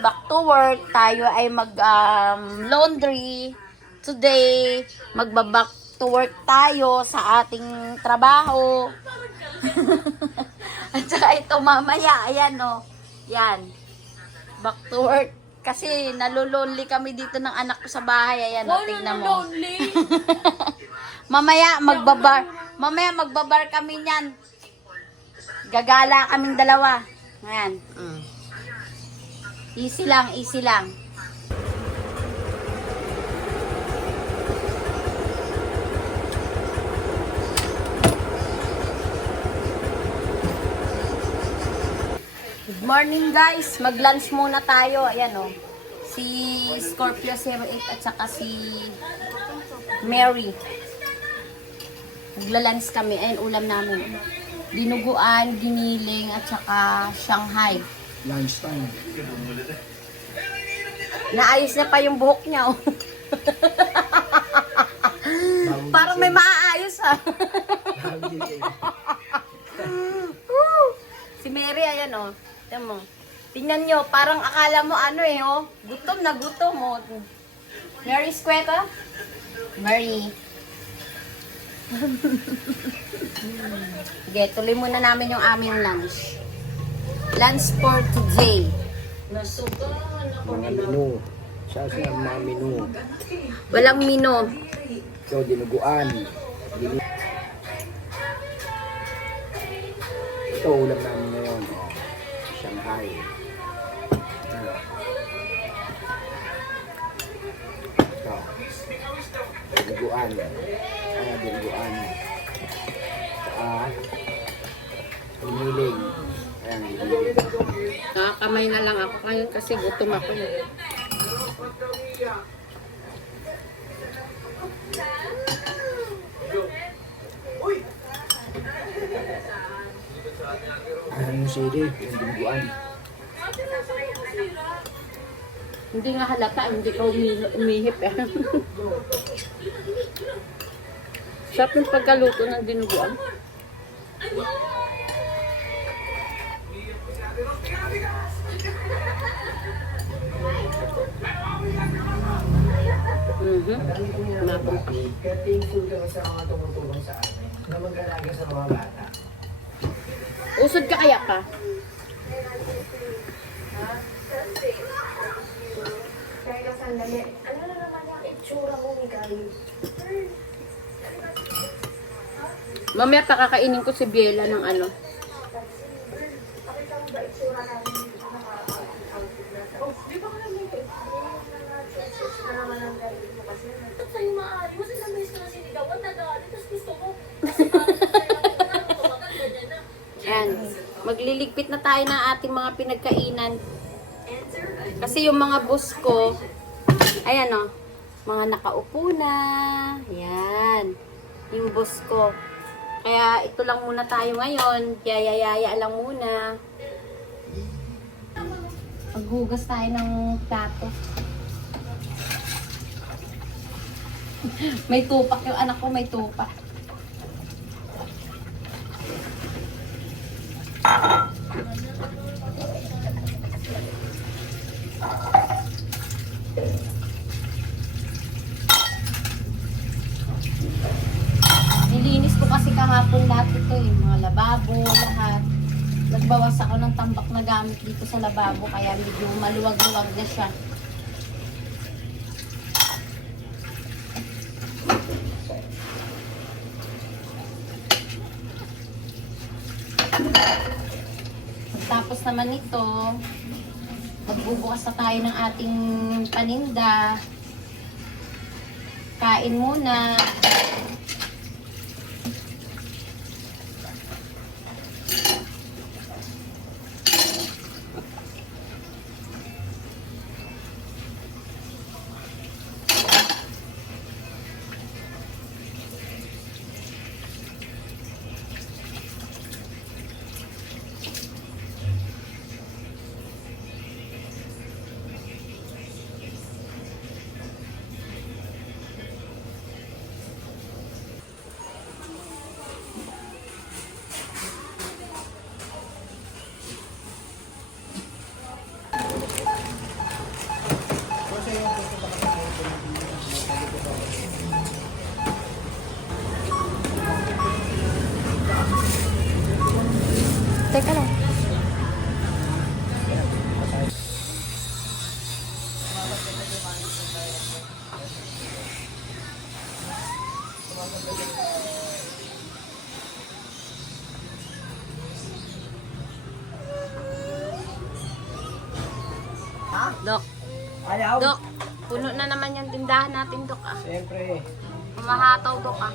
back to work. Tayo ay mag-laundry. Today, magbaback to work tayo sa ating trabaho. At saka ito mamaya, ayan o. Yan. Back to work. Kasi nalulonely kami dito ng anak ko sa bahay. Ayan o, tignan mo. Mamaya magbabar kami niyan. Gagala kaming dalawa. Ayan. Easy lang, easy lang. Good morning guys, mag-lunch muna tayo. Ayan o. Si Scorpio 08 at saka si Mary. Magla-lunch kami. Ayan ulam namin. Dinuguan, giniling at saka Shanghai. Lunch time. Naayos na pa yung buhok niya. Oh. Parang may maaayos ah. Si Mary, ayan o. Tingnan mo. Tingnan nyo, parang akala mo ano eh, oh. Gutom na gutom mo. Mary Squeca? Mary. Sige, tuloy muna namin yung aming lunch. Lunch for today. Mga menu. Siya mga menu. Walang mino. So, dinuguan. Ito, ulam namin ngayon. Shanghai. Ito. Dinuguan. Dinuguan. Hiniling. Ayan, hiniling. Nakakamay na lang ako ngayon kasi gutom ako. Yung sili, yung dinuguan. Hindi nga halata, hindi ka umihip eh. Sarap yung pagkaluto ng dinuguan. Usod ka kaya pa? Kaya sandali. Ano na naman yung itsura mo, Miguel? Mamaya pakakainin ko si Biela ng ano. Pakita mo ba itsura namin? Di ba ka naman ito? Na naman ang galing mo kasi. Ito sa'yo maayos. Ilang beses na sinigawan na dati. Tapos gusto mo. Kasi parang ganyan na. Ayan. Magliligpit na tayo ng ating mga pinagkainan. Kasi yung mga boss ko, ayan o, mga nakaupo na. Ayan. Yung boss ko. Kaya ito lang muna tayo ngayon. Yaya lang muna. Maghugas tayo ng plato. May tupak yung anak ko, may tupak. Nilinis ko kasi kahapon lahat ito eh, mga lababo, lahat. Nagbawas ako ng tambak na gamit dito sa lababo kaya medyo maluwag-luwag na siya. Tapos naman ito, magbubukas na tayo ng ating paninda. Kain muna. Teka lang. Dok, Ayaw. Dok, puno na naman yung tindahan natin, Dok, ah. Siyempre. Umahataw, Dok, ah.